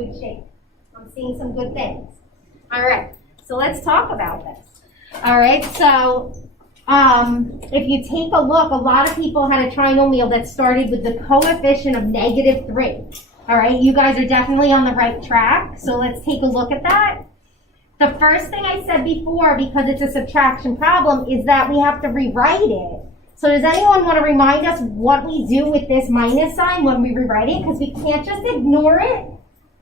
good shape. I'm seeing some good things. All right, so let's talk about this. All right, so if you take a look, a lot of people had a trinomial that started with the coefficient of -3. All right, you guys are definitely on the right track, so let's take a look at that. The first thing I said before, because it's a subtraction problem, is that we have to rewrite it. So does anyone want to remind us what we do with this minus sign when we rewrite it? Because we can't just ignore it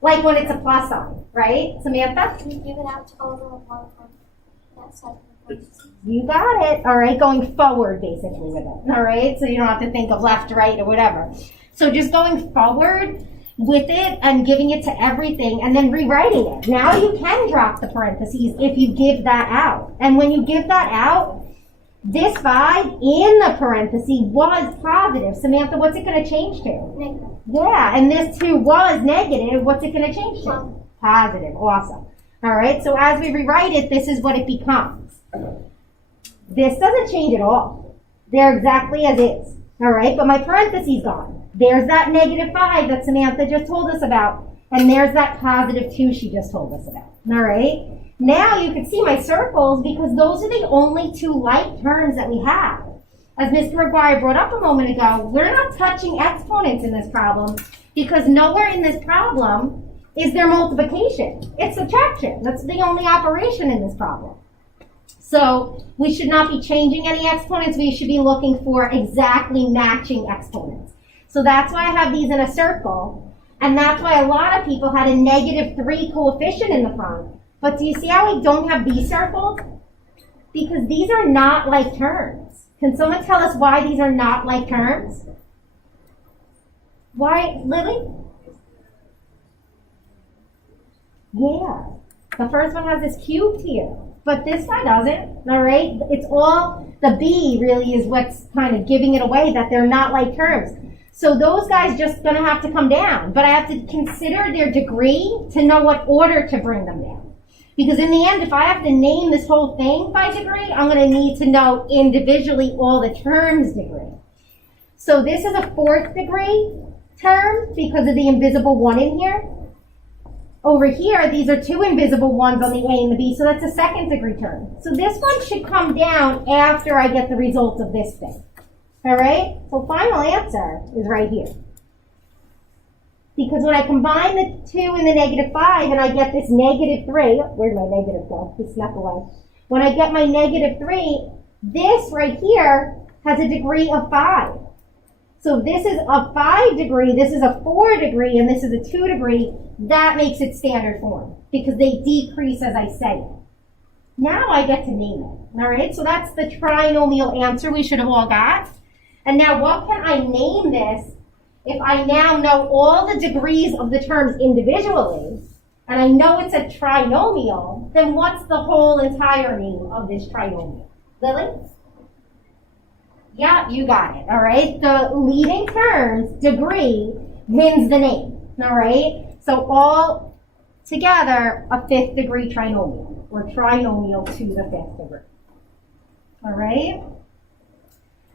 like when it's a plus sign, right? Samantha? Can you give it out to all the one on that side of the place? You got it. All right, going forward basically with it. All right, so you don't have to think of left, right, or whatever. So just going forward with it and giving it to everything and then rewriting it. Now you can drop the parentheses if you give that out. And when you give that out, this 5 in the parenthesis was positive. Samantha, what's it going to change to? Negative. Yeah, and this 2 was negative. What's it going to change to? Positive. Awesome. All right, so as we rewrite it, this is what it becomes. This doesn't change at all. They're exactly as is. All right, but my parentheses gone. There's that -5 that Samantha just told us about. And there's that +2 she just told us about. All right, now you can see my circles because those are the only 2 like terms that we have. As Mr. McGuire brought up a moment ago, we're not touching exponents in this problem because nowhere in this problem is there multiplication. It's subtraction. That's the only operation in this problem. So we should not be changing any exponents. We should be looking for exactly matching exponents. So that's why I have these in a circle. And that's why a lot of people had a -3 coefficient in the front. But do you see how we don't have these circled? Because these are not like terms. Can someone tell us why these are not like terms? Why, Lily? Yeah. The first one has this cubed here. But this side doesn't, all right? It's all, the B really is what's kind of giving it away that they're not like terms. So those guys just gonna have to come down, but I have to consider their degree to know what order to bring them down. Because in the end, if I have to name this whole thing by degree, I'm gonna need to know individually all the terms' degree. So this is a 4th degree term because of the invisible 1 in here. Over here, these are 2 invisible 1s on the A and the B, so that's a 2nd degree term. So this one should come down after I get the result of this thing. All right, so final answer is right here. Because when I combine the 2 and the -5 and I get this -3, where'd my negative go? It snuck away. When I get my -3, this right here has a degree of 5. So this is a 5 degree, this is a 4 degree, and this is a 2 degree. That makes it standard form because they decrease as I say it. Now I get to name it. All right, so that's the trinomial answer we should have all got. And now what can I name this if I now know all the degrees of the terms individually, and I know it's a trinomial, then what's the whole entire name of this trinomial? Lily? Yeah, you got it, all right? The leading terms, degree, wins the name, all right? So all together, a 5th degree trinomial, or trinomial to the 5th degree, all right?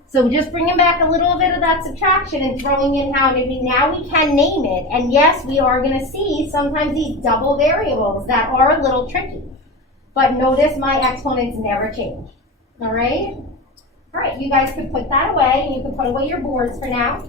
So just bringing back a little bit of that subtraction and throwing in how now we can name it. And yes, we are going to see sometimes these double variables that are a little tricky. But notice my exponents never change. All right? All right, you guys could put that away, and you can put away your boards for now.